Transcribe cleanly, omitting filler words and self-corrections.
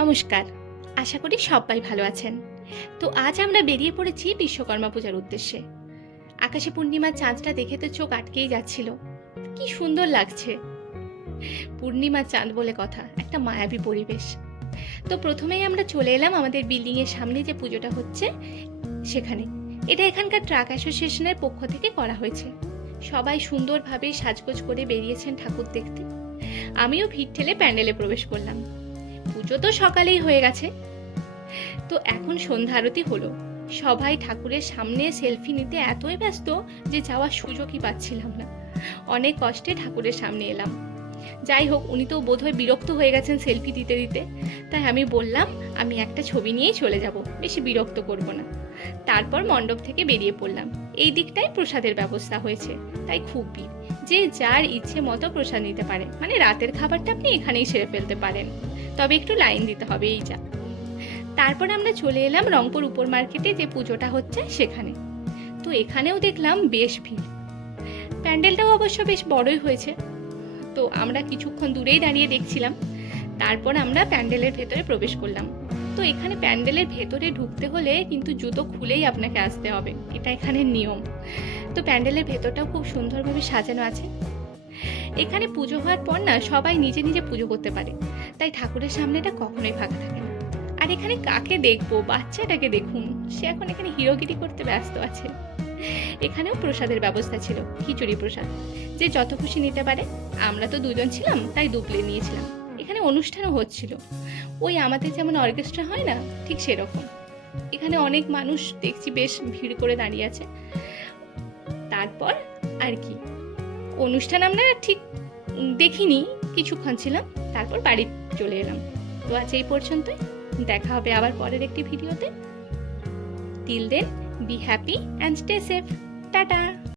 নমস্কার, আশা করি সবাই ভালো আছেন। তো আজ আমরা বেরিয়ে পড়েছি বিশ্বকর্মা পূজার উদ্দেশ্যে। আকাশে পূর্ণিমার চাঁদটা দেখে তো চোখ আটকেই যাচ্ছিল। কি সুন্দর লাগছে! পূর্ণিমার চাঁদ বলে কথা, একটা মায়াবী পরিবেশ। তো প্রথমেই আমরা চলে এলাম আমাদের বিল্ডিং এর সামনে যে পুজোটা হচ্ছে সেখানে। এটা এখানকার ট্রাক অ্যাসোসিয়েশনের পক্ষ থেকে করা হয়েছে। সবাই সুন্দরভাবে সাজগোজ করে বেরিয়েছেন ঠাকুর দেখতে। আমিও ভিড় ঠেলে প্যান্ডেলে প্রবেশ করলাম। পুজো তো সকালেই হয়ে গেছে। তো এখন সন্ধ্যা আরতি হলো। সবাই ঠাকুরের সামনে সেলফি নিতে এতই ব্যস্ত যে যাওয়ার সুযোগই পাচ্ছিলাম না। অনেক কষ্টে ঠাকুরের সামনে এলাম। যাই হোক, উনি তো বোধহয় বিরক্ত হয়ে গেছেন সেলফি দিতে দিতে। তাই আমি বললাম আমি একটা ছবি নিয়েই চলে যাব, বেশি বিরক্ত করব না। তারপর মণ্ডপ থেকে বেরিয়ে পড়লাম। এই দিকটায় প্রসাদের ব্যবস্থা হয়েছে, তাই খুব ভিড়। যে যার ইচ্ছে মতো প্রসাদ নিতে পারে, মানে রাতের খাবারটা আপনি এখানেই সেরে ফেলতে পারেন, তবে একটু লাইন দিতে হবে, এই যা। তারপর আমরা চলে এলাম রংপুর উপর মার্কেটে যে পুজোটা হচ্ছে সেখানে। তো এখানেও দেখলাম বেশ ভিড়। প্যান্ডেলটাও অবশ্য বেশ বড়ই হয়েছে। তো আমরা কিছুক্ষণ দূরেই দাঁড়িয়ে দেখছিলাম। তারপর আমরা প্যান্ডেলের ভেতরে প্রবেশ করলাম। তো এখানে প্যান্ডেলের ভেতরে ঢুকতে হলে কিন্তু জুতো খুলেই আপনাকে আসতে হবে, এটা এখানের নিয়ম। তো প্যান্ডেলের ভেতরটাও খুব সুন্দরভাবে সাজানো আছে। এখানে পুজো হওয়ার পর না সবাই নিজে নিজে পুজো করতে পারে, তাই ঠাকুরের সামনেটা কখনোই ফাঁকা থাকে না। আর এখানে কাকে দেখবো, বাচ্চাটাকে দেখুন, সে এখন এখানে হিরোগিরি করতে ব্যস্ত আছে। এখানেও প্রসাদের ব্যবস্থা ছিল, খিচুড়ি প্রসাদ, যে যত খুশি নিতে পারে। আমরা তো দুজন ছিলাম, তাই 2 প্লেট নিয়েছিলাম। এখানে অনুষ্ঠানও হচ্ছিল, ওই আমাদের যেমন অর্কেস্ট্রা হয় না, ঠিক সেরকম। এখানে অনেক মানুষ দেখছি বেশ ভিড় করে দাঁড়িয়ে আছে। তারপর আর কি, অনুষ্ঠান আমরা ঠিক দেখিনি, কিছুক্ষণ ছিলাম, তারপর বাড়ি চলে এলাম। তো আজ এই পর্যন্তই। দেখা হবে আবার পরের একটি ভিডিওতে। Till then, be happy and stay safe. Tata.